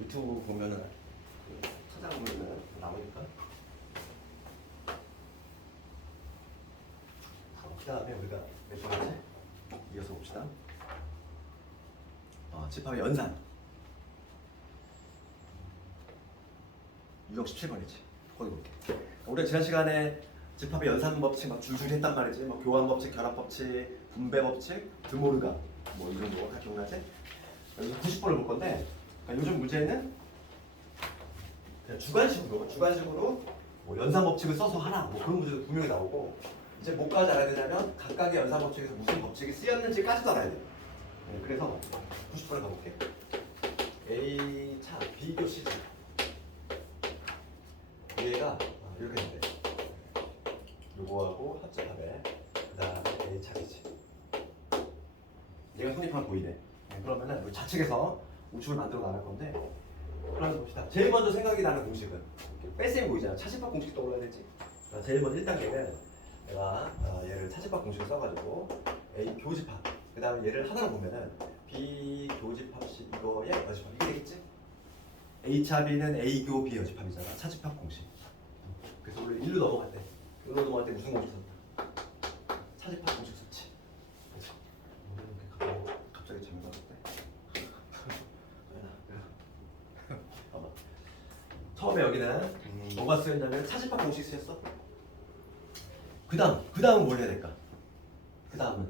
유튜브 보면은 찾아보면은 나오니까. 그 다음에 우리가 몇 번이지? 이어서 봅시다. 집합의 연산. 유형 17번이지. 거기 볼게. 우리가 지난 시간에 집합의 연산 법칙 막 줄줄이 했단 말이지. 뭐 교환 법칙, 결합 법칙, 분배 법칙, 드모르가 뭐 이런 거 다 기억나지? 여기서 90번을 볼 건데, 그러니까 요즘 문제는 그냥 주관식으로 뭐 연산 법칙을 써서 하라 뭐 그런 문제도 분명히 나오고, 이제 뭐까지 알아야 되냐면 각각의 연산 법칙에서 무슨 법칙이 쓰였는지까지도 알아야 돼. 네, 그래서 90번을 가볼게. A 차 비교 시작. 얘가 이렇게 되는데 요거하고 합집합에 그 다음에 A 차이지. 얘가 성립하면 보이네. 네, 그러면은 우리 좌측에서 우측을 만들어 나갈 건데, 그럼 봅시다. 제일 먼저 생각이 나는 공식은 뺄셈이 보이잖아. 차집합 공식 떠올라야 되지. 제일 먼저 1단계는 내가 얘를 차집합 공식을 써가지고 A 교집합, 그 다음에 얘를 하나로 보면은 B 교집합식 이거의 여집합 이게 되겠지? A 차 B는 A 교 B 여집합이잖아. 차집합 공식. 그래서 우리 1로 넘어갈 때 무슨 공식 썼다? 차집합 공식 썼지. 갑자기 재미가 없대. 처음에 여기는 뭐가 쓰였냐면 차집합 공식 쓰였어. 그 다음은 뭘 해야 될까? 그 다음은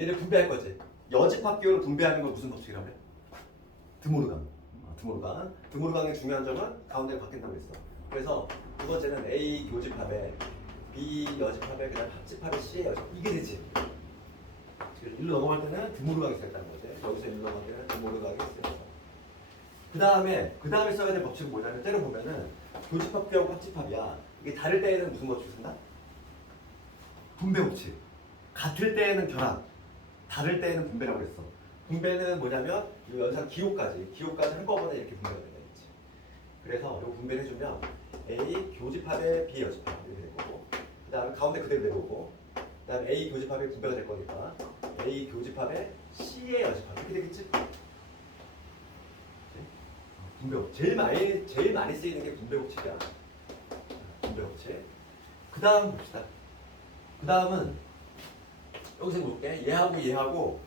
얘를 분배할 거지. 여집합 기호를 분배하는 건 무슨 법칙이라고 그래? 드모르강. 드모르강의 중요한 점은 가운데가 바뀐다고 했어. 그래서 두 번째는 A 교집합에 B 여집합에 그다음 합집합에 C의 여집합 이게 되지. 일로 넘어갈 때는 드모르강이 쓰였다는 거지. 여기서 일로 넘어갈 때는 드모르강이 쓰였어. 그 다음에 써야 될 법칙은 뭐냐면 때려 보면은 교집합 기호하고 합집합이야. 이게 다를 때에는 무슨 법칙 쓴다? 분배 법칙. 같을 때에는 결합, 다를 때에는 분배라고 했어. 분배는 뭐냐면 이 연산 기호까지 한꺼번에 이렇게 분배가 된다 했지. 그래서 이거 분배를 해주면 A 교집합의 B 여집합 이렇게 될 거고, 그 다음에 가운데 그대로 내려오고, 그 다음에 A 교집합의 분배가 될 거니까 A 교집합의 C의 여집합 이렇게 되겠지? 분배 법칙. 제일 많이 쓰이는 게 분배 법칙이야. 분배 법칙. 그 다음 봅시다. 그 다음은 여기서 볼게. 얘하고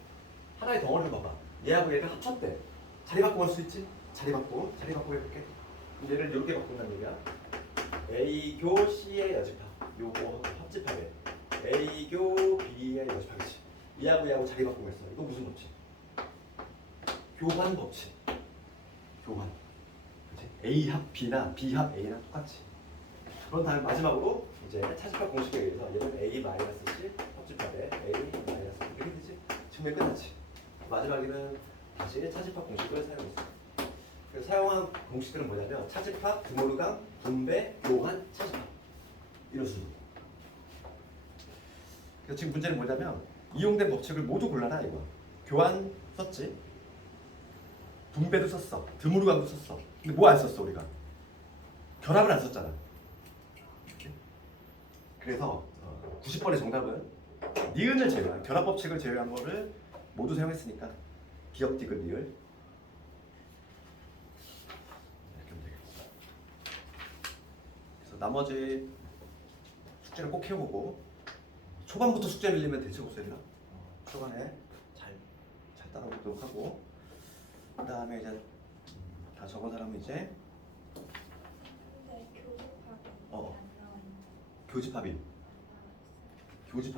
하나의 덩어리를 봐봐. 얘하고 얘를 합쳤대. 자리 바꾸고 할 수 있지? 자리 바꾸고 해볼게. 얘를 이렇게 바꾼다는 얘기야. A교 C의 여집합, 요거 합집합에 A교 B의 여집합이지. 얘하고 자리 바꾸고 했어. 이거 무슨 법칙? 교환 법칙. 교환. 그치? A 합 B나 B 합 A랑 똑같지. 그런 다음에 마지막으로 이제 차집합 공식에 의해서 얘는 A-C 합집합에 A-C 이렇게 되지. 증명 끝났지. 마지막에는 다시 차집합 공식을 사용했어. 그래서 사용한 공식들은 뭐냐면 차집합, 드모르강, 분배, 교환, 차집합 이런 수준. 그래서 지금 문제는 뭐냐면 이용된 법칙을 모두 골라라 이거. 교환 썼지. 분배도 썼어. 드모르강도 썼어. 근데 뭐 안 썼어 우리가? 결합을 안 썼잖아. 그래서 90번의 정답은 니은을 제외한 결합 법칙을 제외한 거를 모두 사용했으니까 기억 디귿 니을 이렇게 하면 되겠어. 그래서 나머지 숙제를 꼭 해오고, 초반부터 숙제 밀리면 대체 못쓰리나 초반에 잘 따라오도록 하고, 그 다음에 이제 다 적은 사람은 이제 교집합이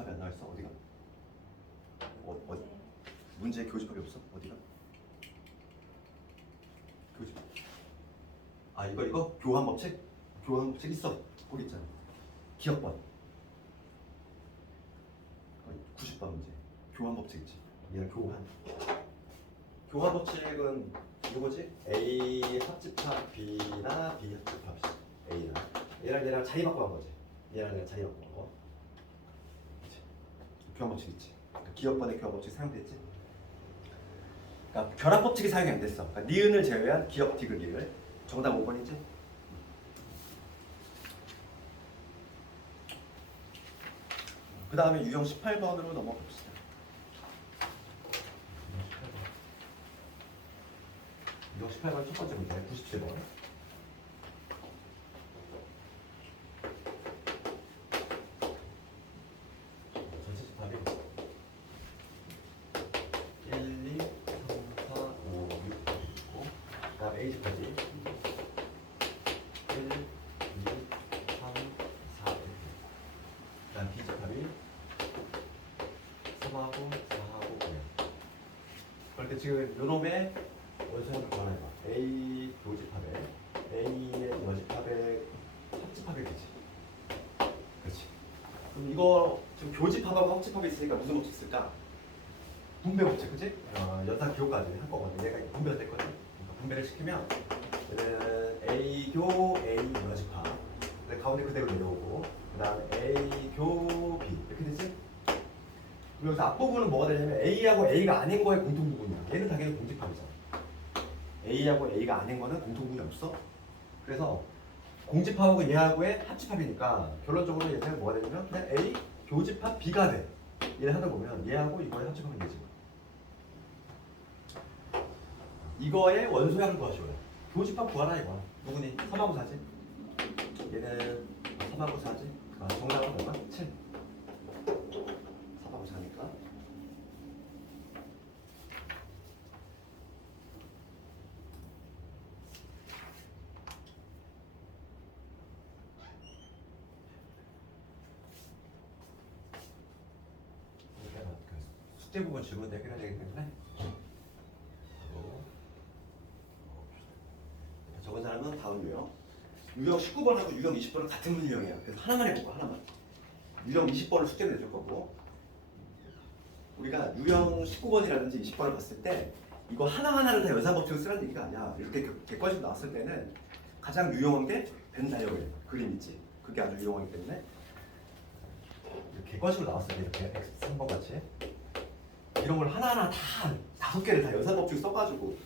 안 나와있어. 어디가? 어디? 문제에 교집합이 없어? 어디가? 교집합. 이거 교환 법칙? 교환 법칙 있어. 거기 있잖아. 기억번 90번 문제. 교환 법칙 있지. 얘는 교환 법칙은 이거지? A 합집합 B나 B 합집합 A나 얘랑 자리 바꿔 한 거지. 얘랑 자리 바꿔 한 거. 교환 법칙 있지. 그러니까 기억번의 교환 법칙 사용됐지. 그러니까 결합 법칙이 사용이 안 됐어. 그러니까 니은을 제외한 기억 디귿 니을. 정답 5번이지. 그 다음에 유형 18번으로 넘어갑시다. 유형 18번 첫 번째 문제 97번. 전체 집합이 1, 2, 3, 4, 5, 6 있고 그 다음 A집까지 1, 2, 3, 4 이렇게. 그 다음 B집합이 3하고 4하고 5. 그렇게 지금 요놈의 원소형을 구하해봐. A 교집합에 A의 여집합에 합집합이 되지. 그렇지. 그럼 이거 지금 교집합하고 합집합이 있으니까 무슨 법칙 쓸까? 분배 법칙, 그치? 연산 교까지 한꺼번에 얘가 분배가 됐거든. 그러니까 분배를 시키면 얘는 A 교 A 여집합. 근데 가운데 그대로 내려오고 그 다음에 A 교 B 이렇게 되지? 그래서 앞부분은 뭐가 되냐면 A하고 A가 아닌 거의 공통 부분이야. 얘는 당연히 공집합이잖아. A하고 A가 아닌 거는 공통 부분이 없어. 그래서 공집합하고 얘하고의 합집합이니까 결론적으로 얘는 뭐가 되냐면 그냥 A 교집합 B가 돼. 얘를 하다 보면 얘하고 이거의 합집합이 되지. 이거의 원소약을 구하시오래. 교집합 구하라 이거야. 누구니? 3하고 4지? 얘는 3하고 4지? 정답은 얼마? 7. 3하고 4니까 숙제 부분 질문 해결해야 되기 때문에 적은 사람은 다음 유형. 유형 19번하고 유형 20번은 같은 분 유형이야. 그래서 하나만 해볼까 하나만. 유형 20번을 숙제를 내줄 거고 우리가 유형 19번이라든지 20번을 봤을 때 이거 하나하나를 다 연산법칙을 쓰라는 얘기가 아니야. 이렇게 객관식으로 나왔을 때는 가장 유용한 게 벤 다이어그램 그림 있지. 그게 아주 유용하기 때문에 객관식으로 나왔을 때 이렇게 X3번 같이 이런 걸 하나하나 다 5개를 다 연산법칙 써가지고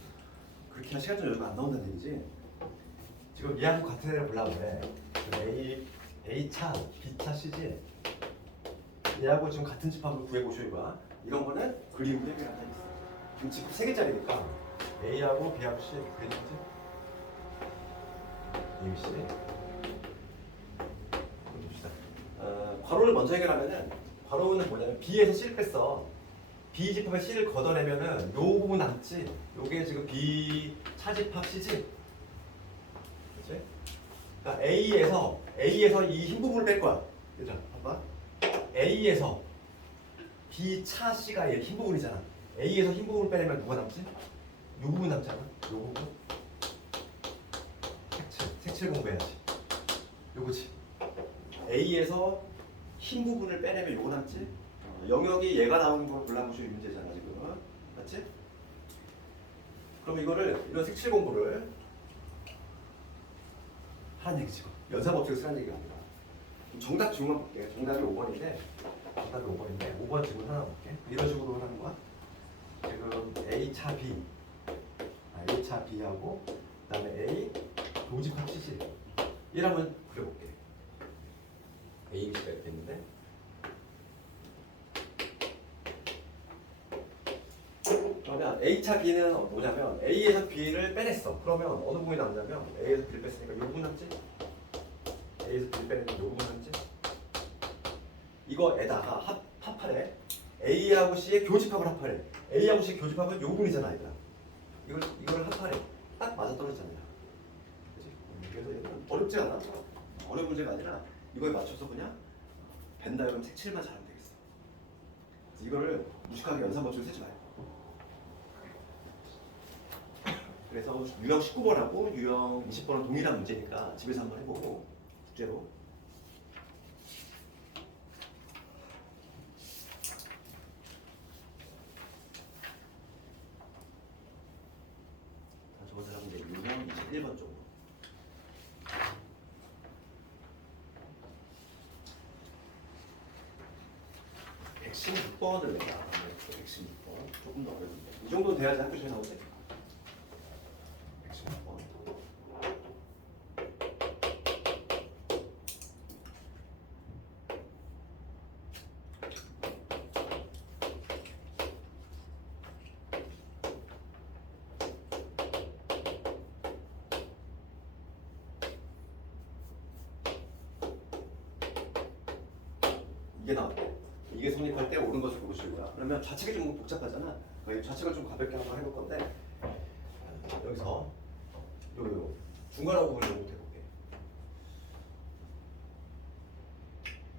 그렇게 한 시간적 여유가 안 나온다는 얘기지. 지금 얘하고 같은 애를 보려고 그래. A차, B차, C지. 얘하고 지금 같은 집합을 구해보시오 이거야. 이런 거는 그림으로 해결하는 게 있어. 지금 집합 3개짜리니까 A하고 B하고 C 이렇게 그려지지? A, B, C. 그럼 봅시다. 괄호를 먼저 해결하면은 괄호는 뭐냐면 B에서 C를 뺐어. B 집합에 C를 걷어내면은 요 부분 남지. 요게 지금 B 차집합 C지. 그렇지? 그러니까 A에서 이 흰 부분을 뺄 거야. 얘들아, 봐봐. A에서 B 차 C가 얘 흰 부분이잖아. A에서 흰 부분을 빼내면 뭐가 남지? 요 부분 남잖아. 요 부분. 색칠 공부해야지. 요거지. A에서 흰 부분을 빼내면 요거 남지? 영역이 얘가 나오는 걸 골라보시오 이 문제잖아 지금. 맞지? 그럼 이거를 이런 색칠 공부를 하는 얘기지. 연산법칙을 쓰라는 얘기가 아니라. 정답 질문만 볼게. 정답이 5번인데 5번 질문 하나 볼게. 이런 식으로 하는 거야. 지금 A차 B A차 B하고 그 다음에 A 교집합 CC 이라면 그려볼게. A, B가 이렇게 있는데 그러면 A차 B는 뭐냐면 A에서 B를 빼냈어. 그러면 어느 부분이 남냐면 A에서 B를 뺐으니까 이 부분 남지? A에서 B를 빼내면 이 부분 남지? 이거에다가 합하래. A하고 C의 교집합을 합하래. A하고 C 교집합은 이 부분이잖아 얘들아. 이걸 합하래. 딱 맞아떨어지잖아요. 그치? 그래서 얘는 어렵지 않아. 어려운 문제가 아니라 이거에 맞춰서 그냥 벤 다이어그램 색칠만 잘하면 되겠어. 이거를 무식하게 연산법칙을 쓰지 말고. 그래서 유형 19번하고 유형 20번은 동일한 문제니까 집에서 한번 해보고 숙제로. 다 적은 사람은 이제 유형 21번 쪽으로. 백신 6번을 내가. 백신 6번 조금 더 어려운데 이 정도 돼야지 학교 시험에 나오지. 백신 6번. 이게 나왔대. 이게 성립할 때 옳은 것을 고르실 거야. 그러면 좌측이 좀 복잡하잖아. 좌측을 좀 가볍게 한번 해볼 건데 여기서 요 중괄호 부분을 좀 해볼게.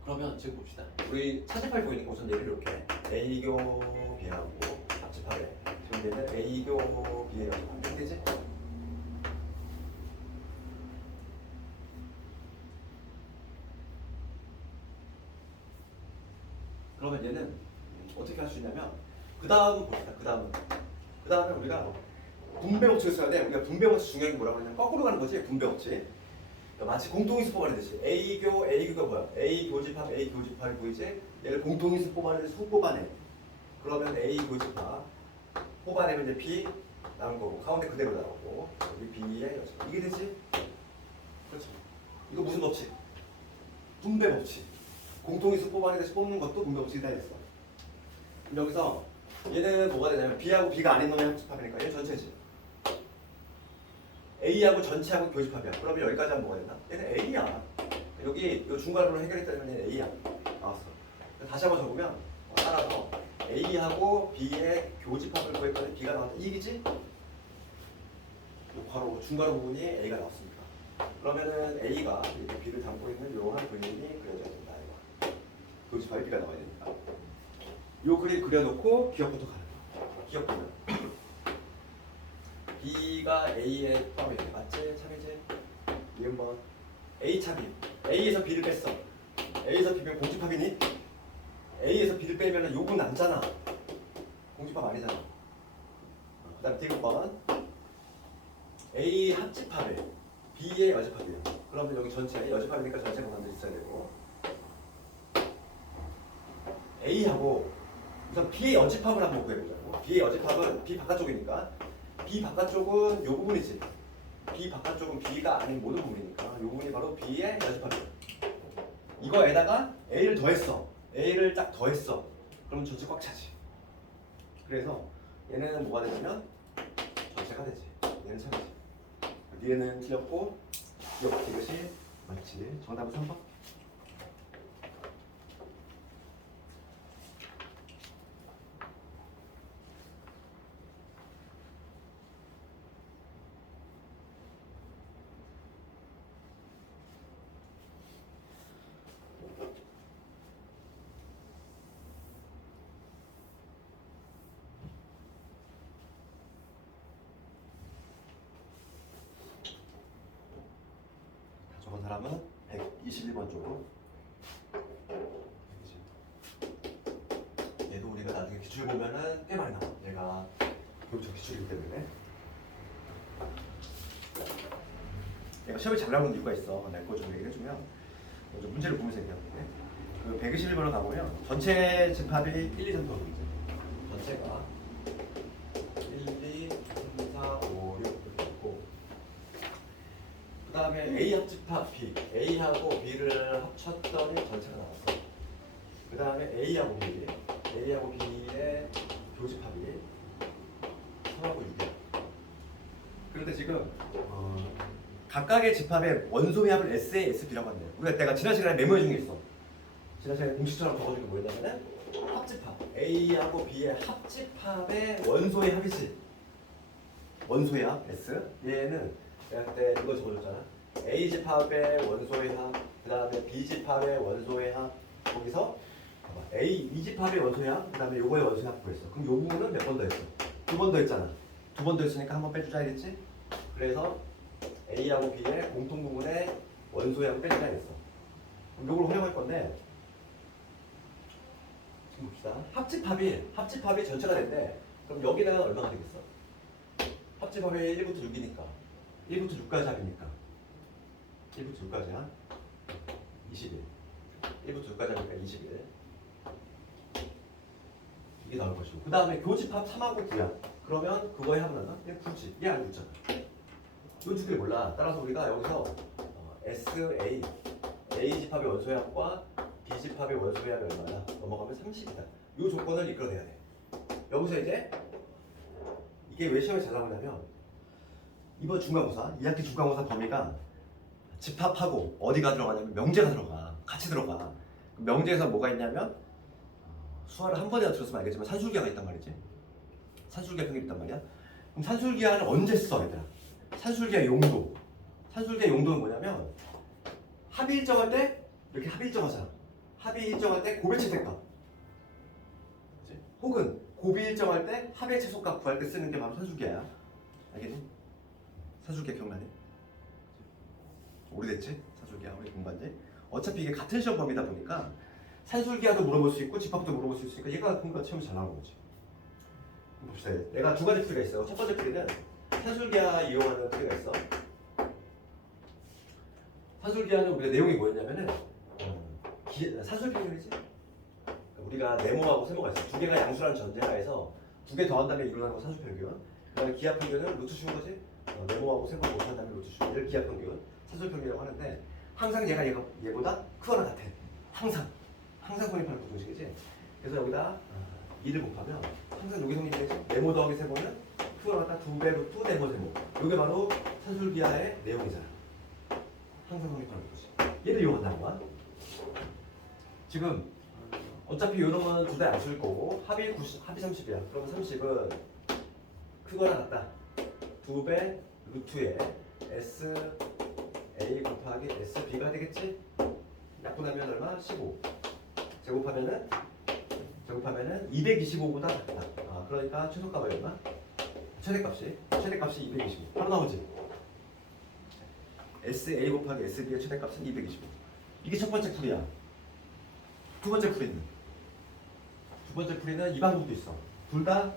그러면 지금 봅시다. 우리 차집합이 보이니까 우선 얘를 이렇게 A교 B하고 합집합에 지금 얘는 A교 B에 하면 되지? 그러면 얘는 어떻게 할 수 있냐면 그 다음 봅시다. 그 다음에 우리가 분배 법칙을 써야 돼. 우리가 분배 법칙 중요한 게 뭐라고 하냐면 거꾸로 가는 거지. 분배 법칙. 그러니까 마치 공통인수 뽑아내듯이 A교가 뭐야? A 교집합이 보이지? 얘를 공통인수 뽑아내듯이 후 뽑아내. 그러면 A 교집합 뽑아내면 이제 B 나온 거고 가운데 그대로 나오고 여기 B의 여집 이게 되지? 그렇죠. 이거 무슨 법칙? 분배 법칙. 공통인수 뽑아내듯이 뽑는 것도 분배 법칙이다 했어. 여기서 얘는 뭐가 되냐면 B하고 B가 아닌 놈의 합집합이니까 얘는 전체지. A하고 전체하고 교집합이야. 그러면 여기까지 하면 뭐가 된다? 얘는 A야. 여기 이 중괄호로 해결했다면 얘는 A야. 나왔어. 다시 한번 적으면 따라서 A하고 B의 교집합을 구했더니 B가 나왔다. 이 얘기지? 괄호 중괄호 부분이 A가 나왔습니다. 그러면은 A가 이렇게 B를 담고 있는 이러한 그림이 그려져야 된다. 교집합이 B가 나와야 되니까. 이 그림 그려놓고 기억부터 가는 거야. 기억 보면 B가 A에 포함이 돼. 맞지? 참이지? 이은 번 A 차비. A에서 B를 뺐어. A에서 B면 공집합이니? A에서 B를 빼면 요건 남잖아. 공집합 아니잖아. 그 다음 디귿번 A 합집합에 B의 여집합이에요. 그러면 여기 전체 여집합이니까 전체 공간도 있어야 되고 A하고 우선 B의 여집합을 한번 구해보자고. B의 여집합은 B 바깥쪽이니까 B 바깥쪽은 요 부분이지. B 바깥쪽은 B가 아닌 모든 부분이니까 요 부분이 바로 B의 여집합이야. 이거에다가 A를 더했어. A를 딱 더했어. 그럼 전체 꽉 차지. 그래서 얘는 뭐가 되냐면 전체가 되지. 얘는 차지지. 얘는 틀렸고 이것이 맞지. 정답은 3번. 저번 사람은 121번 쪽으로. 얘도 우리가 나중에 기출 보면은 꽤 많이 나와. 얘가 교부터 기출이기 때문에. 얘가 시험이 잘 나오는 이유가 있어. 내 거 좀 얘기해 주면 먼저 문제를 보면서 얘기하는데 그 121번으로 가보면 전체 집합이 1, 2, 3, 4, 5죠. 전체가 1, 2, 3, 4, 5, 6 이렇게 있고 그 다음에 A 합집합 B, A하고 B를 합쳤더니 전체가 나왔어. 그 다음에 A하고 B의 교집합이 3하고 6이야. 그런데 지금 각각의 집합의 원소의 합을 SA, SB라고 한대. 우리가 내가 지난 시간에 메모해 준 게 있어. 지난 시간에 공식처럼 적어준 게 뭐였냐면은 합집합 A하고 B의 합집합의 원소의 합이지. 원소의 합 S. 얘는 내가 그때 이거 적어줬잖아. A 집합의 원소의 합, 그 다음에 B 집합의 원소의 합. 거기서 봐봐. A 이 집합의 원소의 합, 그 다음에 요거의 원소의 합 구했어. 그럼 요 부분은 몇 번 더 했어? 2번 더 했잖아. 2번 더 했으니까 한 번 빼주자 했지. 그래서 A하고 B의 공통 부분의 원소의 합을 빼주자 했어. 그럼 요걸 활용할 건데 지금 봅시다. 합집합이 전체가 된대. 그럼 여기는 얼마가 되겠어? 합집합이 1부터 6이니까 1부터 6까지 합이니까 1부터 6까지야 21 1부터 6까지 하니까 21 이게 나올 것이고 그 다음에 교집합 3하고 9야. 그러면 그거에 합은 하나? 그냥 9지. 얘 알고 있잖아. 이 두 개 몰라. 따라서 우리가 여기서 SA A 집합의 원소의 합과 B 집합의 원소의 합이 얼마나? 넘어가면 30이다. 이 조건을 이끌어내야 돼. 여기서 이제 이게 왜 시험에 잘 나오냐면 이번 중간고사 2학기 중간고사 범위가 집합하고 어디가 들어가냐면 명제가 들어가. 같이 들어가. 명제에서 뭐가 있냐면 수화를 한 번이나 들었으면 알겠지만 산술기하가 있단 말이지. 산술기하 평균이 있단 말이야. 그럼 산술기하는 언제 써 얘들아? 산술기하 용도. 산술기하 용도는 뭐냐면 합이 일정할 때 이렇게 합이 일정하잖아. 합이 일정할 때 곱의 최대값. 혹은 곱이 일정할 때 합의 최소값 구할 때 쓰는 게 바로 산술기하야. 알겠니? 산술기하 기억나니? 오래됐지? 산술기하 우리 공부한지. 어차피 이게 같은 시험 범위다 보니까 산술기하도 물어볼 수 있고 집합도 물어볼 수 있으니까 얘가 그러니까 시험이 잘 나오는 거지. 봅시다. 내가 두 가지 풀이가 있어요. 첫 번째 풀이는 산술기하 이용하는 풀이가 있어. 산술기하는 우리가 내용이 뭐였냐면은 산술평균이지. 우리가 네모하고 세모가 있어. 두 개가 양수라는 전제하에서 두 개 더한 다음에 일어나는 거 산술평균. 그다음에 기하평균은 루트 씌운 거지. 네모하고 세모 못한 다음에 루트 씌운 얘를 기하평균, 산술평균이라고 하는데 항상 얘보다 크거나 같아. 항상 성립하는 부등식이지. 그래서 여기다 2를 곱하면 항상 여기 성립이 되지. 네모 더하기 세모는 크거나 같다 2배 루트 네모 세모. 이게 바로 산술기하의 내용이잖아. 항상 성립하는 거지. 얘를 이용한다는 거야. 지금 어차피 이런 건 둘 다 양수일 거고 합이 30이야. 그러면 30은 크거나 같다 2배 루트에 S A 곱하기 S B가 되겠지? 약분하면 얼마? 15. 제곱하면은 225보다 작다. 그러니까 최소값이 얼마? 최대값이 225. 바로 나오지. S A 곱하기 S B의 최대값은 225. 이게 첫 번째 풀이야. 두 번째 풀이는 이 방법도 있어. 둘 다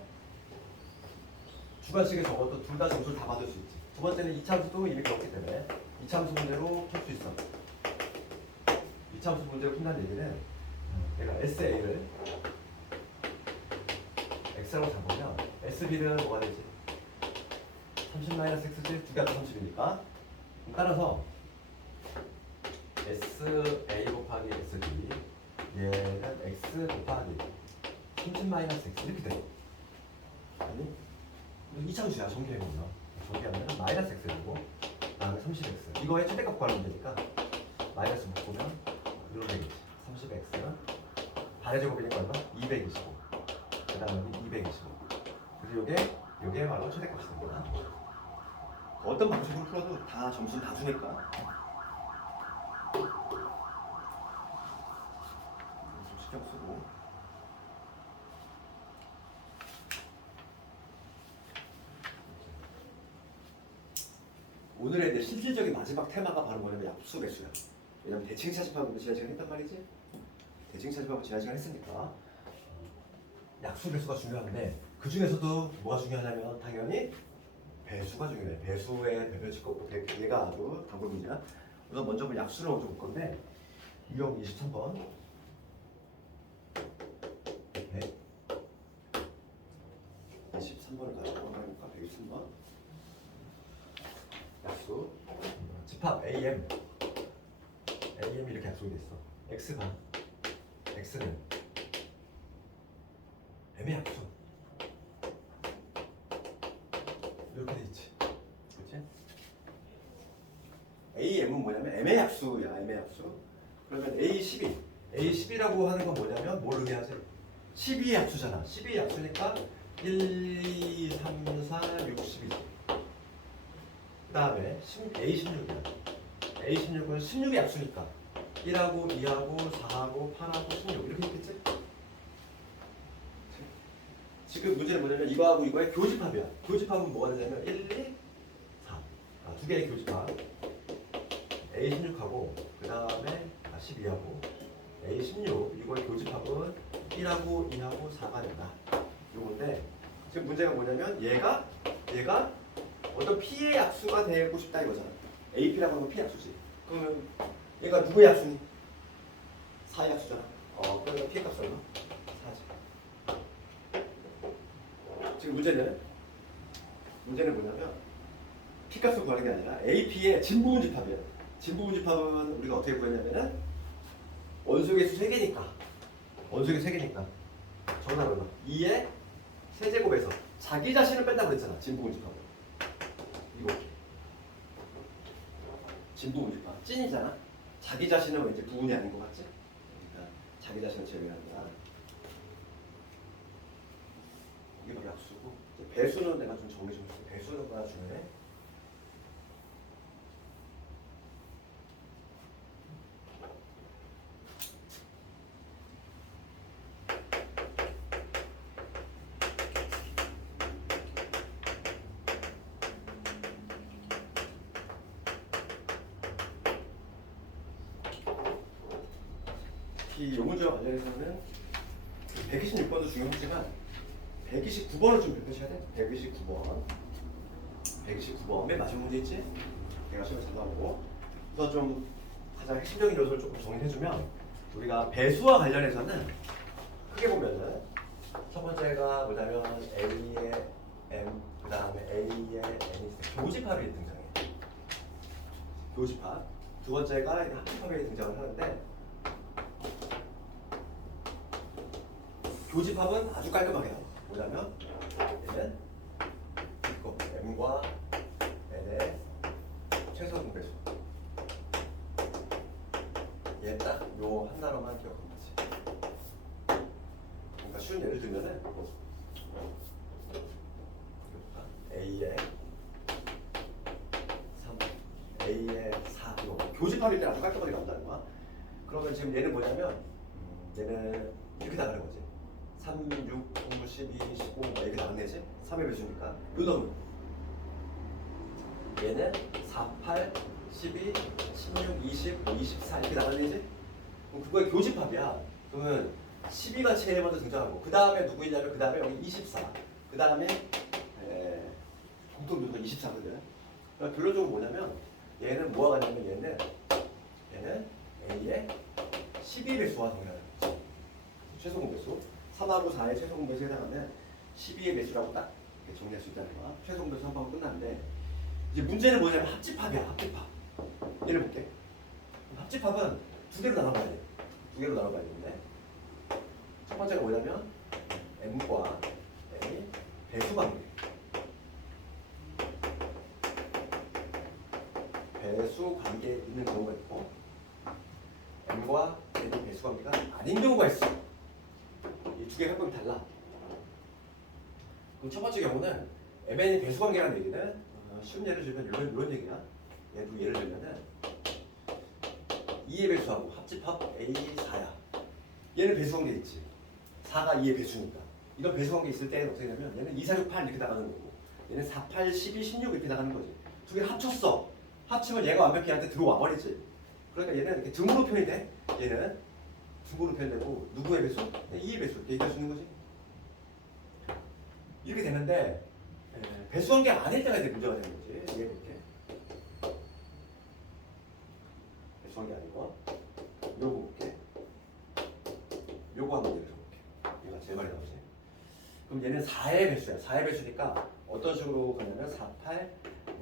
주관식에 적어도 둘 다 점수를 다 받을 수 있지. 두 번째는 이차함수도 이미 배웠기 때문에 이차함수 문제로 풀 수 있어. 이차함수 문제로 푼다는 얘기는 내가 SA를 X라고 잡으면 SB는 뭐가 되지? 30-X지? 두 개가 30이니까. 따라서 SA 곱하기 SB 얘는 X 곱하기 30-X 이렇게 돼. 아니? 이차함수야. 전개해보면 전개하면 마이너스 X 되고 다음에 30X 이거의 최대값 구하면 되니까 마이너스 묶으면 이렇게 되겠지. 30X는 반의 제곱이니까 얼마? 225. 그 다음에 225. 그래서 요게 바로 최대값이 됩니다. 어떤 방식으로 풀어도 다 점수를 다 주니까 좀 신경 쓰고. 오늘의 내 실질적인 마지막 테마가 바로 뭐냐면 약수 배수야. 왜냐면 대칭 차집합으로 지난 시간 했단 말이지. 대칭 차집합으로 지난 시간 했으니까 약수 배수가 중요한데 그 중에서도 뭐가 중요하냐면 당연히 배수가 중요해. 배수의 배변식 거고 얘가 아주 단골 문제야. 우선 먼저 약수를 먼저 볼 건데 유형 23번. 네. 23번을 가지고 한번 해볼까? 123번. 약수 집합 AM 이렇게 약속이 됐어. X가 X는 M의 약수 이렇게 돼 있지. 그렇지? AM은 뭐냐면 M의 약수야. M의 약수. 그러면 A12라고 하는 건 뭐냐면 뭘 의미하지? 12의 약수잖아. 12의 약수니까 1, 2, 3, 4, 6, 12. 그 다음에 A16이야. A16은 16의 약수니까 1하고 2하고 4하고 8하고 16 이렇게 있겠지? 지금 문제는 뭐냐면 이거하고 이거의 교집합이야. 교집합은 뭐가 되냐면 1, 2, 4. 두 개의 교집합. A16하고 그 다음에 12하고 A16 이거의 교집합은 1하고 2하고 4가 된다. 요건데 지금 문제가 뭐냐면 얘가 어떤 P의 약수가 되고 싶다 이거잖아. AP라고 하는 건 P 약수지. 그러면 얘가 누구의 약수니? 4의 약수잖아. 그러면 P 값은 얼마? 4지. 지금 문제는 뭐냐면 P 값을 구하는 게 아니라 AP의 진부분 집합이야. 진부분 집합은 우리가 어떻게 구했냐면은 원소개수 3개니까 정답 얼마? 2의 세제곱에서 자기 자신을 뺀다고 그랬잖아. 진부분 집합은 이거 진부분 집합 찐이잖아. 자기 자신은 왠지 부분이 아닌 것 같지? 그러니까 자기 자신을 제외한다. 이게 바로 약수고 배수는 내가 좀 정리 좀 했어. 배수가 중요해. 이 요문제와 관련해서는 126번도 중요하지만 129번을 좀表표해야 돼. 129번. 129번 맨 마지막 문제 있지? 내가 시험에 잘 나오고 그래서 좀 가장 핵심적인 요소를 조금 정리해주면 우리가 배수와 관련해서는 크게 보면은 첫 번째가 뭐냐면 A의 M 그 다음에 A의 N이 교집합이 등장해. 교집합. 두 번째가 합집합이 등장을 하는데 교집합은 아주 깔끔하게 나와. 뭐냐면 얘는 이거 M과 N의 최소 공배수. 얘 딱 요 한 단어만 기억하면 되지. 그러니까 쉬운 예를 들면은 A의 3, A의 4 이거 교집합일 때 아주 깔끔하게 나온다는 거야. 그러면 지금 얘는 뭐냐면 얘는 이렇게 나가는 거지. 3, 6, 12, 15 이렇게 나왔네지? 3의 배수니까 요 놈은 얘는 4, 8, 12, 16, 20, 24 이렇게 나왔네지? 그럼 그거의 교집합이야. 그러면 12가 제일 먼저 등장하고 그 다음에 누구 있냐면 그 다음에 여기 24 그 다음에 공통분수가 24거든. 그러니까 결론적으로 뭐냐면 얘는 뭐가 같냐면 얘는 A의 12배수와 동일하는 거지. 최소 공배수 3하고 4의 최소 공배수에 해당하면 12의 배수라고 딱 이렇게 정리할 수 있다는 거야. 최소 공배수 한 방은 끝났는데 이제 문제는 뭐냐면 합집합이야. 합집합. 얘를 볼게. 합집합은 두 개로 나눠봐야 돼. 두 개로 나눠봐야 되는데 첫 번째가 뭐냐면 M과 N이 배수 관계. 배수 관계에 있는 경우가 있고 M과 N이 배수 관계가 아닌 경우가 있어. 이 두 개의 합법이 달라. 그럼 첫 번째 경우는 MN이 배수 관계라는 얘기는 쉬운 예를 들면 이런 얘기야. 얘도 예를 들면은 2의 배수하고 합집합 A4야. 얘는 배수 관계 있지. 4가 2의 배수니까. 이런 배수 관계 있을 때는 어떻게 되냐면 얘는 2, 4, 6, 8 이렇게 나가는 거고 얘는 4, 8, 12, 16 이렇게 나가는 거지. 두 개 합쳤어. 합치면 얘가 완벽히 얘한테 들어와 버리지. 그러니까 얘는 이렇게 등으로 표현이 돼. 얘는 등으로 표현되고 누구의 배수? 2의 배수 이렇게 얘기할 수 있는 거지. 이렇게 되는데 배수 관계가 아닐 때가 이제 문제가 되는 거지. 이해해볼게. 배수 관계 아니고 요거 볼게. 요거 한번 예를 들어볼게. 얘가 제일 많이 나오지. 그럼 얘는 4의 배수야. 4의 배수니까 어떤 식으로 가냐면 4, 8,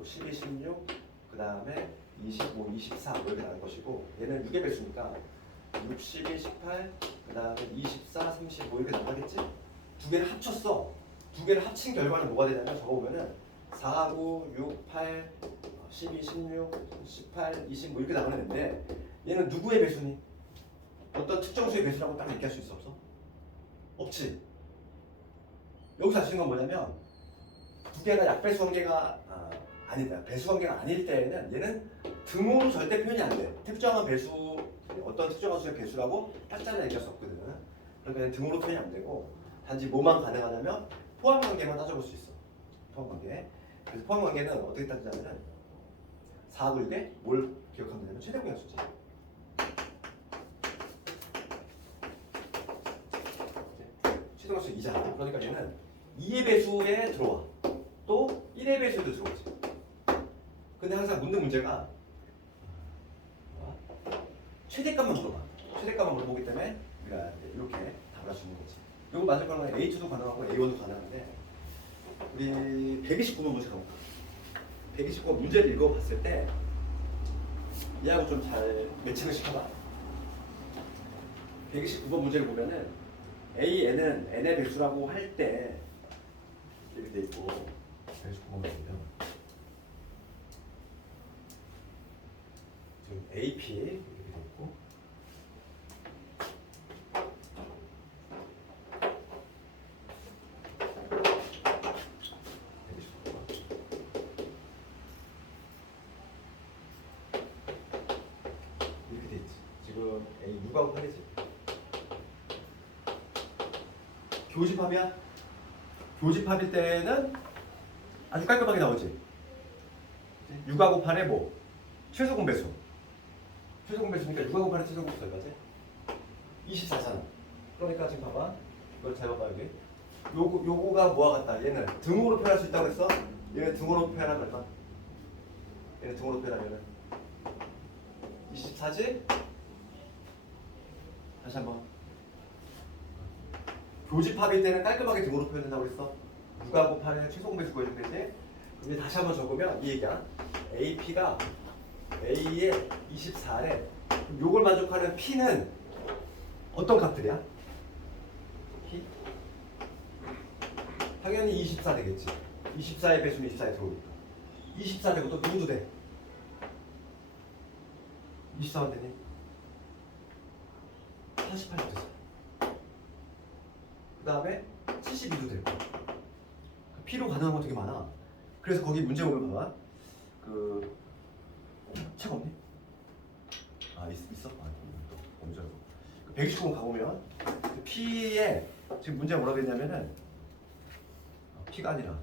12, 16 그 다음에 25, 24 이렇게 나는 것이고 얘는 6의 배수니까 6, 12, 18 그 다음에 24, 35 이렇게 나가겠지? 두 개를 합쳤어. 두 개를 합친 결과는 뭐가 되냐면 저거 보면은 4, 9, 6, 8, 12, 16, 18, 25 이렇게 나가는데 얘는 누구의 배수니? 어떤 특정 수의 배수라고 딱 얘기할 수 있어 없어? 없지. 여기서 알 수 있는 건 뭐냐면 두 개가 약배수 관계가 아니다. 배수 관계가 아닐 때에는 얘는 등으로 절대 표현이 안 돼. 특정한 배수 어떤 특정한 수의 배수라고 딱 잘라 얘기할 수 없거든. 그러니까 얘는 등으로 표현이 안 되고 단지 뭐만 가능하냐면 포함 관계만 따져볼 수 있어. 포함 관계. 그래서 포함 관계는 어떻게 따지냐면은 4하고 6에 뭘 기억하면 되냐면 최대 공약 숫자. 최대 공약 숫자 2잖아. 그러니까 얘는 2의 배수에 들어와. 또 1의 배수에도 들어오지. 근데 항상 묻는 문제가 최대값만 물어봐. 최대값만 물어보기 때문에 우리가 이렇게 답을 할 수 있는 거지. 이거 맞을 거는 A2도 가능하고 A1도 가능한데 우리 129번 문제 가볼까? 129번 문제를 읽어봤을 때 얘하고 좀 잘 매칭을 시켜봐. 129번 문제를 보면은 A, N은 N의 배수라고 할 때 이렇게 돼 있고 129번 보면 지금 AP 이렇게 돼 있고 6하고 8이지. 교집합이야? 교집합일 때는 아주 깔끔하게 나오지. 6하고 8의 뭐? 최소 공배수. 최소 공배수니까 6하고 8의 최소 공배수 얼마지? 24잖아. 그러니까 지금 봐봐. 이걸 잘 봐봐 여기. 요거가 뭐와 같다. 얘는 등으로 표현할 수 있다고 했어. 얘는 등으로 표현하면 얼마? 얘는 등으로 표현하면은 24지? 다시 한번. 교집합일 때는 깔끔하게 등으로 표현한다고 그랬어. 6하고 8의 최소 공배수 구해주면 되지. 그럼 이제 다시 한번 적으면 이 얘기야. AP가 A의 24래. 요걸 만족하는 P는 어떤 값들이야? P? 당연히 24 되겠지. 24의 배수는 24에 들어오니까. 24 되고 또 누구도 돼? 24만 되니? 48도 되잖아. 그 다음에 72도 되고. P로 가능한 거 되게 많아. 그래서 거기 문제 보면 봐봐. 책 없니? 아 있어? 아 언제 알고? 129번 가보면 P에 지금 문제가 뭐라고 했냐면은 P가 아니라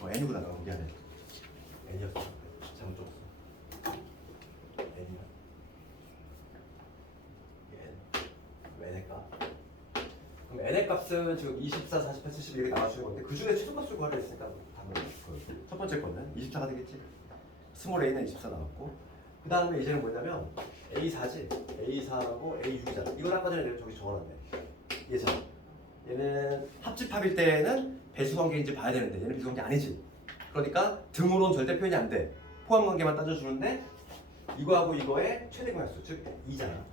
N이구나. 미안해. N이었어. 잘못 적었어. N이야. N의 값. 그럼 N의 값은 지금 24, 48, 70 이렇게 나와주는 건데 그 중에 최소값을 구하려 했으니까 답은 첫 번째 거는 24가 되겠지. 스몰 a는 24 나왔고 그 다음에 이제는 뭐냐면 A4지. A4하고 A6이잖아. 이걸 아까 전에 내가 저기 적어놨네. 얘잖아. 얘는 합집합일 때는 배수관계인지 봐야 되는데 얘는 배수관계 아니지. 그러니까 등으로는 절대 표현이 안 돼. 포함관계만 따져주는데 이거하고 이거의 최대공약수 즉 2잖아.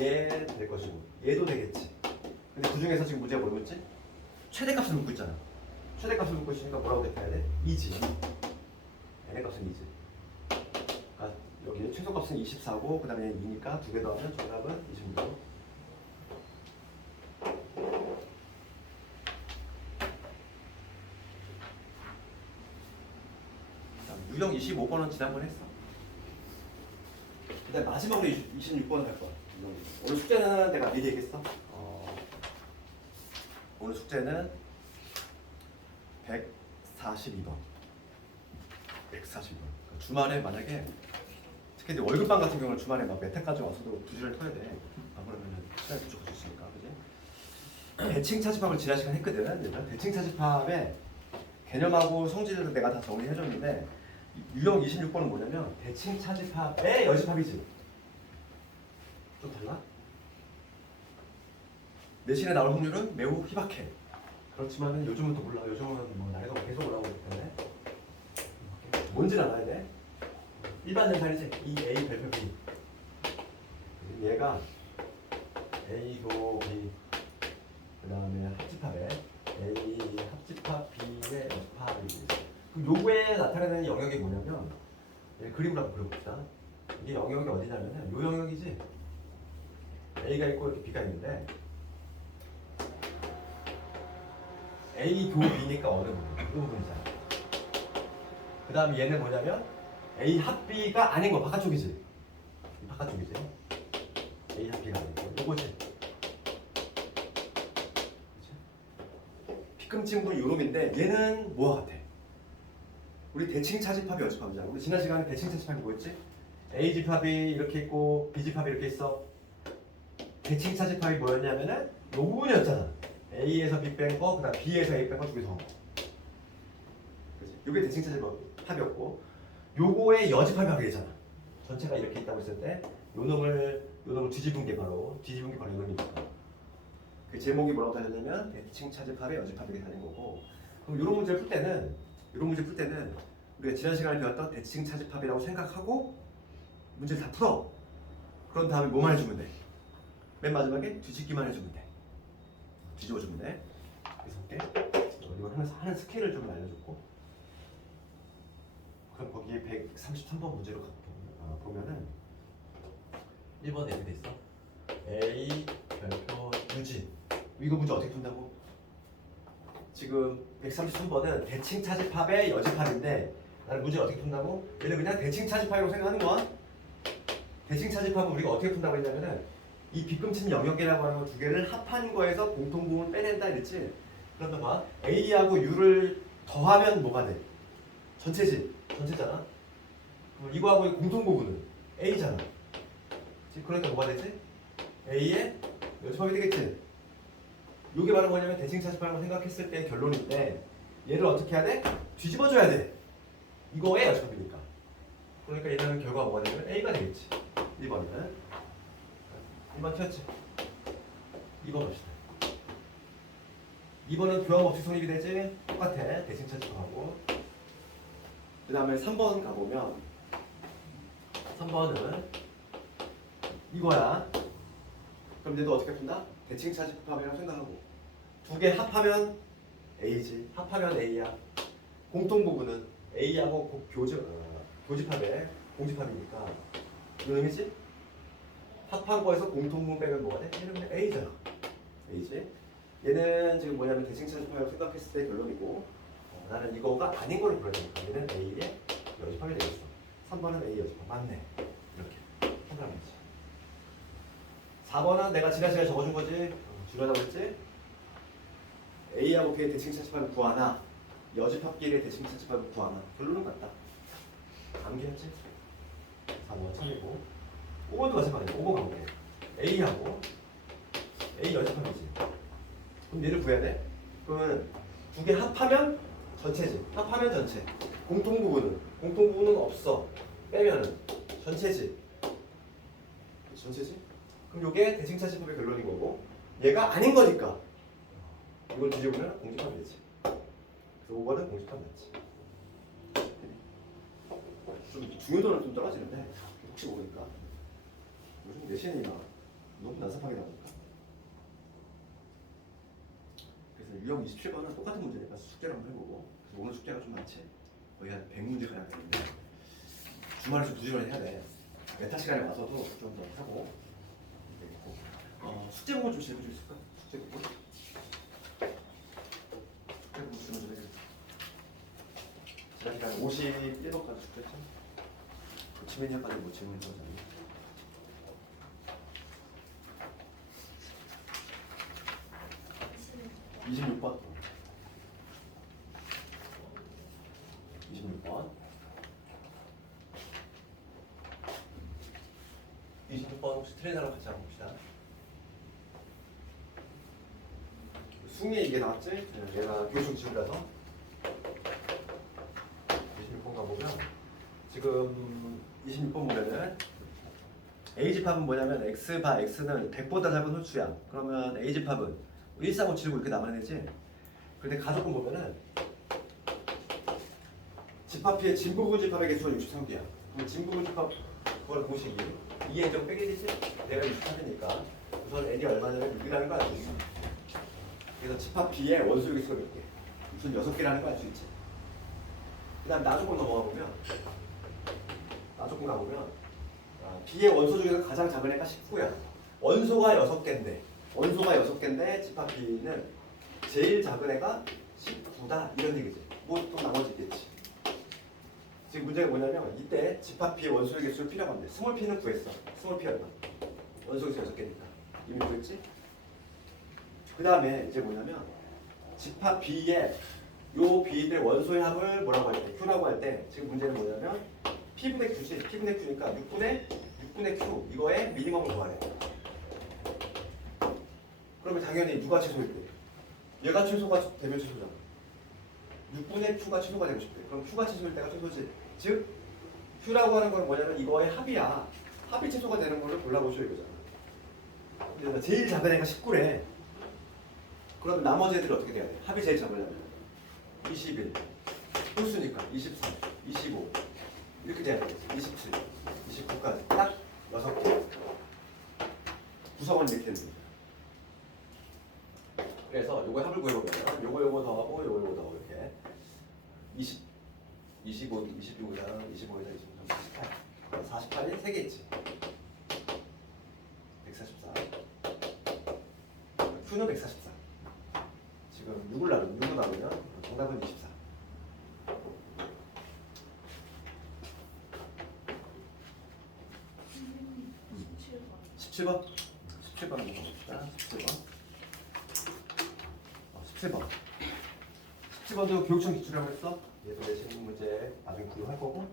얘 될 것이고 얘도 되겠지. 근데 그 중에서 지금 문제가 뭘 묻지? 최대값을 묻고 있잖아. 최대값을 묻고 있으니까 뭐라고 대표해야 돼? 2지. n의 값은 2지. 그러니까 여기 최소값은 24고 그 다음에 2니까 두 개 더하면 정답은 26. 유형 25번은 지난번에 했어. 그 다음에 마지막으로 26번을 할 거야. 오늘 숙제는 내가 미리 얘기했어. 오늘 숙제는 142번. 142번. 주말에 만약에 특히 이제 월급방 같은 경우는 주말에 막 메타까지 와서도 2시간을 터야 돼. 그러면은 시간이 부족할 수 있으니까, 그지? 대칭 차집합을 지난 시간 했거든. 대칭 차집합의 개념하고 성질을 내가 다 정리해줬는데 유형 26번은 뭐냐면 대칭 차집합의 여집합이지. 좀 달라? 내신에 나올 확률은 매우 희박해. 그렇지만은 요즘은 또 몰라. 요즘은 뭐 나이가 계속 올라오고 있기 때문에 뭔지는 알아야 돼. 일반 연산이지. 이 A 별표 B. 얘가 A 도 B. 그 다음에 합집합에 A 합집합 B의 여집합이. 요거에 나타내는 영역이 뭐냐면 그림으로 한번 그려봅시다. 이게 영역이 어디냐면은 요 영역이지. A가 있고 이렇게 B가 있는데 A 교 B니까 어느 부분? 이 부분이잖아. 그 다음에 얘는 뭐냐면 A 합 B가 아닌 거 바깥쪽이지. 바깥쪽이지. A 합 B가 아니고 요거지. 피끔증도 요놈인데 얘는 뭐와 같아? 우리 대칭 차집합이 여집합이잖아. 우리 지난 시간에 대칭 차집합이 뭐였지? A 집합이 이렇게 있고 B 집합이 이렇게 있어. 대칭 차집합이 뭐였냐면은 요 부분이었잖아. A에서 B 뺀 거, 그다음 B에서 A 뺀 거 중에 더한 거. 그렇지? 요게 대칭 차집합이었고, 요거의 여집합이 되잖아. 전체가 이렇게 있다고 했을 때, 요 놈을 뒤집은 게 바로 이 놈이니까. 그 제목이 뭐라고 하냐면 대칭 차집합의 여집합이 되는 거고. 그럼 이런 문제를 풀 때는 우리가 지난 시간에 배웠던 대칭 차집합이라고 생각하고 문제를 다 풀어. 그런 다음에 뭐만 해주면 돼? 맨 마지막에 뒤집기만 해주면 돼. 뒤집어주면 돼. 그래서 이걸 하는 스케일을 좀 알려줬고, 그럼 거기에 133번 문제로 보면은 1번에 이렇게 돼 있어. A 별표 유지. 이거 문제 어떻게 푼다고? 지금 133번은 대칭 차집합의 여집합인데 나는 문제 어떻게 푼다고? 얘는 그냥 대칭 차집합이라고 생각하는 거야. 대칭 차집합은 우리가 어떻게 푼다고 했냐면은 이 빗금침 영역이라고 하는 거 두 개를 합한 거에서 공통부분 빼낸다 이랬지. 그러면 봐. A하고 U를 더하면 뭐가 돼? 전체지. 전체잖아. 이거하고 이 공통부분은 A잖아. 그러니까 뭐가 되지? A의 여집합이 되겠지. 이게 바로 뭐냐면 대칭 차집합을 생각했을 때 결론인데 얘를 어떻게 해야 돼? 뒤집어줘야 돼. 이거의 여집합이니까. 그러니까 얘는 결과가 뭐가 되면 A가 되겠지. 1번은 1번 튀었지. 2번 봅시다. 2번은 교환 없이 성립이 되지? 똑같아. 대칭 차집합하고. 그 다음에 3번 가보면 3번은 이거야. 그럼 얘도 어떻게 푼다? 대칭 차집합이라고 생각하고 두 개 합하면 A지. 합하면 A야. 공통 부분은 A하고 교집합의 공집합이니까 무슨 의미지? 합한 거에서 공통 부분 빼면 뭐가 돼? 얘는 그냥 A잖아. A지. 얘는 지금 뭐냐면 대칭 차집합이라고 생각했을 때 결론이고 나는 이거가 아닌 걸 그려야 되니까 얘는 A의 여집합이 되겠어. 3번은 A 여집합. 맞네. 이렇게 생각하면서 4번은 내가 지난 시간에 적어준 거지. 중요하다고 했지? A하고 B의 대칭 차집합을 구하나 여집합끼리의 대칭 차집합을 구하나 결론은 같다. 암기했지? 4번 참이고 5번도 마찬가지야. 5번 가볼게. A하고 A 여집합이지. 그럼 얘를 구해야 돼? 그러면 두 개 합하면 전체지. 합하면 전체. 공통부분은 없어. 빼면은 전체지. 전체지? 그럼 이게 대칭 차집합의 결론인 거고 얘가 아닌 거니까 이걸 뒤집으면 공집합이 되지. 그래서 5번은 공집합 맞지. 좀 중요도는 좀 떨어지는데 혹시 모르니까 요즘 내신이 막 너무 난삽하게 나오니까 그래서 유형 27번은 똑같은 문제니까 숙제를 한번 해보고 그래서 오늘 숙제가 좀 많지. 거의 한 100문제 가량 되는데 주말에 좀 부지런히 해야 돼. 메타 시간에 와서도 좀 더 하고 숙제 부분 좀 질문 좀 있을까? 숙제 부분 질문 좀 해주세요. 지난 시간에 51번까지 숙제했죠? 지민이까지 뭐 질문 좀 해주세요. 26번 26번 26번 혹시 틀린 사람 같이 한번 봅시다. 승리에 이게 나왔지? 얘가 교수 지우라서 26번 가보면 지금 26번 보면은 A집합은 뭐냐면 X바 X는 100보다 작은 홀수야. 그러면 A집합은 13579 이렇게 남아야 되지? 근데 가족분 보면은 집합비의 진부분 집합의 개수가 63개야. 그럼 진부분 집합 그걸 공식이 2의 점 빼기 되지? 내가 63이니까 우선 n이 얼마냐면 6이라는 거 알수 있어. 그래서 집합 B의 원소 개수가 몇 개? 우선 6개라는 거 알 수 있지. 그 다음 나조건 넘어가 보면 나조건 가보면 B의 원소 중에서 가장 작은 애가 19야. 원소가 6개인데 집합 B는 제일 작은 애가 19다 이런 얘기지. 뭐 또 나머지 있겠지. 지금 문제가 뭐냐면 이때 집합 B의 원소의 개수를 P라고 하는데 스몰 P는 구했어. 스몰 P 얼마? 원소 개수 6개니까 이미 구했지? 그 다음에 이제 뭐냐면 집합 B의 요 B들 원소의 합을 뭐라고 할 때? Q라고 할 때 지금 문제는 뭐냐면 P분의 Q지. P분의 Q니까 6분의 Q 이거의 미니멈을 구하래. 그러면 당연히 누가 최소일 때? 얘가 최소가 되면 최소잖아. 6분의 Q가 최소가 되고 싶대. 그럼 Q가 최소일 때가 최소지. 즉 Q라고 하는 건 뭐냐면 이거의 합이야. 합이 최소가 되는 거를 골라보셔 이거잖아. 근데 제일 작은 애가 19래. 그럼 나머지 애들이 어떻게 돼야 돼? 합이 제일 작으려면 21 홀수니까 23, 25 이렇게 돼야 돼. 27, 29까지 딱 6개 구성원 이렇게 되는 거야. 그래서 요거 합을 구해보면 요거 더하고 요거 더하고 이렇게 20, 25, 26이랑 25에다 26, 48 48이 3개 있지. 144 Q는 144 지금 6을 나누면 정답은 24. 17번 17번 한번 봅시다. 17번 17번 17번도 교육청 기출이라고 했어. 얘도 내 신문 문제 나중에 구요할 거고.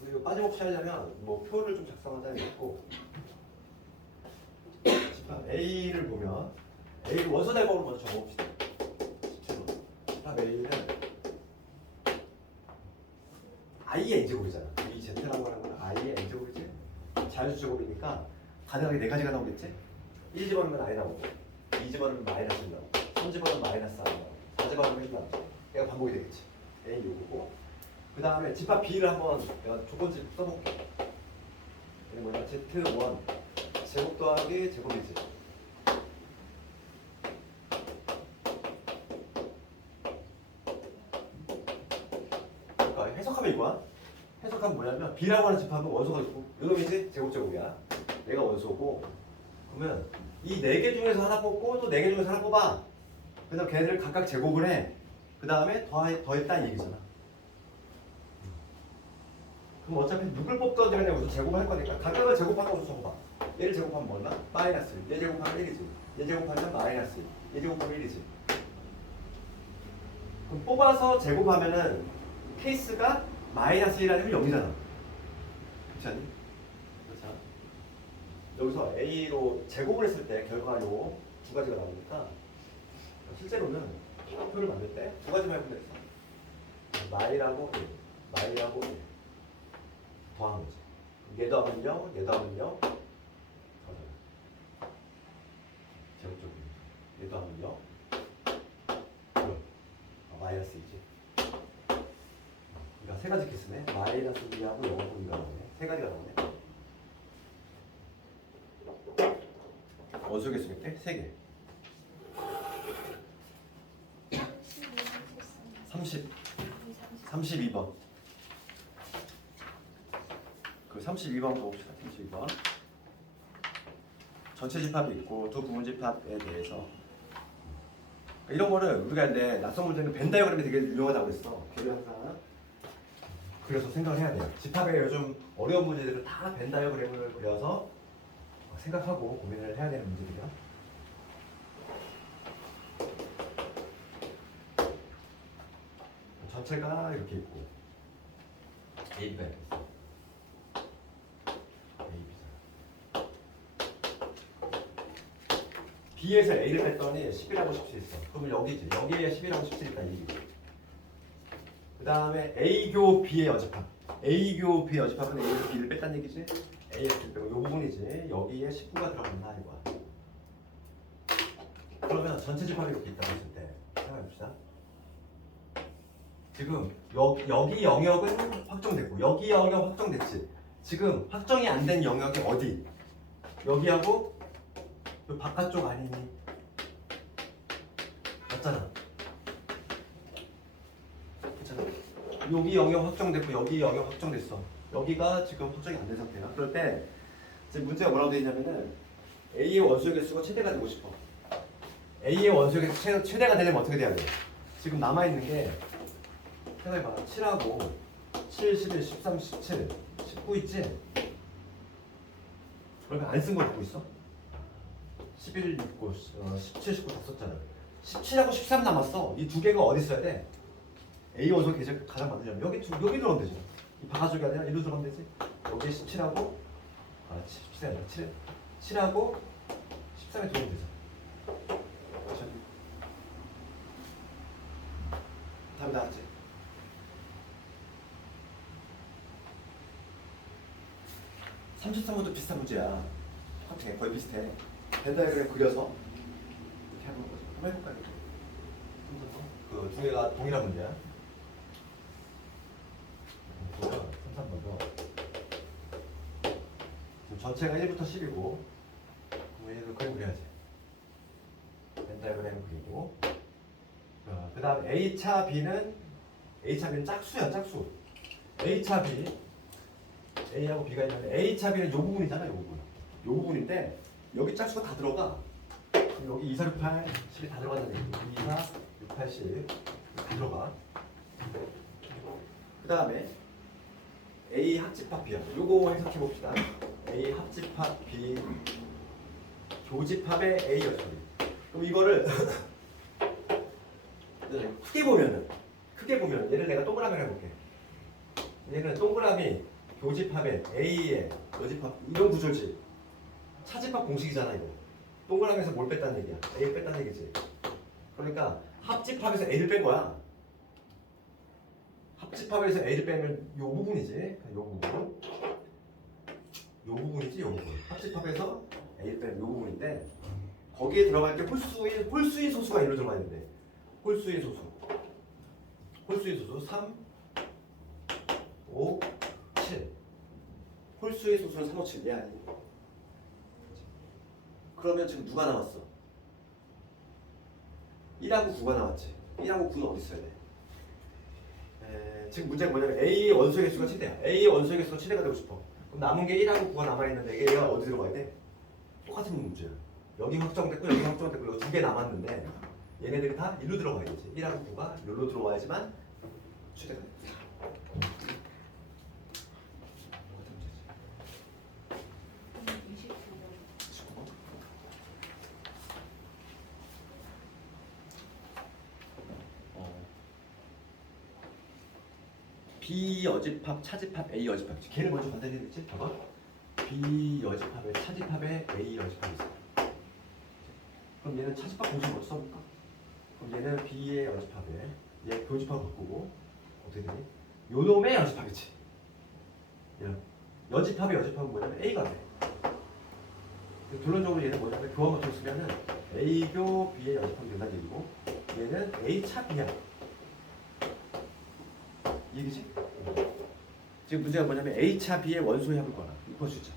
그리고 빠짐없이 하려면 뭐 표를 좀 작성하자는 게 있고. 집합 A를 보면 A를 원소 대법으로 먼저 적어봅시다. 17번 집합 A는 I의 N제곱이잖아. 이 Z라고 하는 건 I의 N제곱이지. 자연수 제곱이니까 가능하게 네 가지가 나오겠지. 1집어넣으면 I 나오고 2집어넣으면 마이너스 1 나오고 3집어넣으면 마이너스 4 나오고 4집어넣으면 1 나오고 얘가 반복이 되겠지. A 요거고 그 다음에 집합 B를 한번 내가 조건지 써볼게. 얘는 뭐냐 Z1 제곱 더하기 제곱이지. 그러니까 해석하면 이거야. 해석하면 뭐냐면 B라고 하는 집합은 원소가 있고 요놈이지 제곱제곱이야. 얘가 원소고 그러면 이 네 개 중에서 하나 뽑고 또 네 개 중에서 하나 뽑아. 그래서 걔네들을 각각 제곱을 해. 그 다음에 더했다는 얘기잖아. 그럼 어차피 누굴 뽑던지 간에 우선 제곱을 할 거니까 각각을 제곱하고 우선 적어봐. 얘를 제곱하면 뭐나? 마이너스 1. 얘 제곱하면 1이지. 얘 제곱하면 마이너스 1. 얘 제곱하면 1이지. 그럼 뽑아서 제곱하면은 케이스가 마이너스 1 아니면 0이잖아. 그렇지 않니? 그렇죠. 여기서 A로 제곱을 했을 때 결과가 요 두 가지가 나오니까 실제로는 표를 만들 때 두 가지만 해보면 되겠어. 마이라고 1, 마이라고 1 더한 거지. 얘도 하면 0, 얘도 하면 0 제곱적으로 얘도 하면 0 마이너스 2지. 그러니까 세 가지 케이스네. 마이너스 2하고 0하고 2가 나오네. 세 가지가 나오네. 원소 개수 몇 개? 세 개. 32번. 그 32번 봅시다. 32번. 전체 집합이 있고 두 부분 집합에 대해서 이런 거를 우리가 이제 낯선 문제는 벤 다이어그램이 되게 유용하다고 했어. 걔를 항상 그래서 생각을 해야 돼요. 집합에 요즘 어려운 문제들은 다 벤 다이어그램을 그려서 생각하고 고민을 해야 되는 문제들이야. 전체가 이렇게 있고 A, B가 이렇게 있어. B에서 A를 뺐더니 11하고 17 있어. 그러면 여기지. 여기에 11하고 17 있다. 그 다음에 A교 B의 여집합. A교 B의 여집합은 A에서 B를 뺐다는 얘기지. A에서 B 빼고 이 부분이지. 여기에 19가 들어간다 이거야. 그러면 전체 집합이 이렇게 있다고 했을 때 생각해봅시다. 지금 여기 영역은 확정됐고 여기 영역 확정됐지. 지금 확정이 안 된 영역이 어디? 여기하고 그 바깥쪽 아니니? 맞잖아. 괜찮아. 여기 영역 확정됐고 여기 영역 확정됐어. 여기가 지금 확정이 안 된 상태야. 그럴 때 지금 문제가 뭐라고 되어 있냐면은 A의 원소의 개수가 최대가 되고 싶어. A의 원소의 개수 최대가 되려면 어떻게 돼야 돼? 지금 남아있는 게 생각해봐. 7하고 7, 11, 13, 17, 19 있지? 그러면 안 쓴 걸 갖고 있어? 11 있고 17, 19 다 썼잖아. 17하고 13 남았어. 이 두 개가 어디 있어야 돼? A 원소 계절 가장 많으려면 여기 들어가면 되죠. 이 바깥쪽이 아니라 이리로 들어가면 되지. 여기 17하고 17이 아니라 7하고 13에 들어오면 되죠. 답이 나왔지? (3 3번도 비슷한 문제야. 똑같아. 거의 비슷해. 벤 다이어그램 그려서 이렇게 하는 거죠. 한번 해볼까요? 그 두 개가 동일한 문제야. 3, 3번도 지금 전체가 1부터 10이고 얘를 그림 그려야지. 벤 다이어그램 그리고 그 다음 A차 B는 짝수야. 짝수. A차 B A하고 B가 있는데 A차 B는 요 부분이잖아. 요 부분인데 여기 짝수가 다 들어가. 여기 2, 4, 6, 8, 10이 다 들어간다는 얘기. 2, 4, 6, 8, 10 다 들어가. 그 다음에 A 합집합 B야. 요거 해석해 봅시다. A 합집합 B 교집합의 A 여sob이. 그럼 이거를 크게 보면 얘를 내가 동그라미로 해볼게. 얘는 동그라미 교집합의 A의 여집합 이런 구조지. 차집합 공식이잖아 이거. 동그라미에서 뭘 뺐다는 얘기야? A를 뺐다는 얘기지. 그러니까 합집합에서 A를 뺀 거야. 합집합에서 A를 빼면 요 부분이지. 요 부분. 요 부분이지 요 부분. 합집합에서 A를 빼면 요 부분인데 거기에 들어갈 게 홀수인 소수가 일로 들어가 있는데 홀수인 소수 3, 5, 7 홀수의 소수는 3, 5, 7이야. 그러면 지금 누가 남았어? 1하고 9가 나왔지. 1하고 9는 어디 있어야 돼? 지금 문제가 뭐냐면 A 원소의 개수가 최대야. A 원소의 개수가 최대가 되고 싶어. 그럼 남은 게 1하고 9가 남아있는데 얘가 어디 들어가야 돼? 똑같은 문제야. 여기 확정됐고 여기 확정됐고 여기 두 개 남았는데 얘네들이 다 1로 들어가야지. 1하고 9가 1로 들어와야지만 최대가 돼. B 여집합, 차집합, A 여집합. 걔를 먼저 간단히겠지? 봐봐. B 여집합에 차집합에 A 여집합이 있어. 그럼 얘는 차집합 공식 먼저 써볼까? 그럼 얘는 B의 여집합에 얘 교집합 바꾸고 어떻게 되니? 요놈의 여집합이지. 여집합의 여집합은 뭐냐면 A가 돼. 결론적으로 얘는 뭐냐면 교환 맞춰 쓰면은 A교 B의 여집합이 된다는 얘기고 얘는 A 차 B야. 이 얘기지? 지금 문제가 뭐냐면 A 차 B의 원소의 합을 구하라. 이거 수 있죠.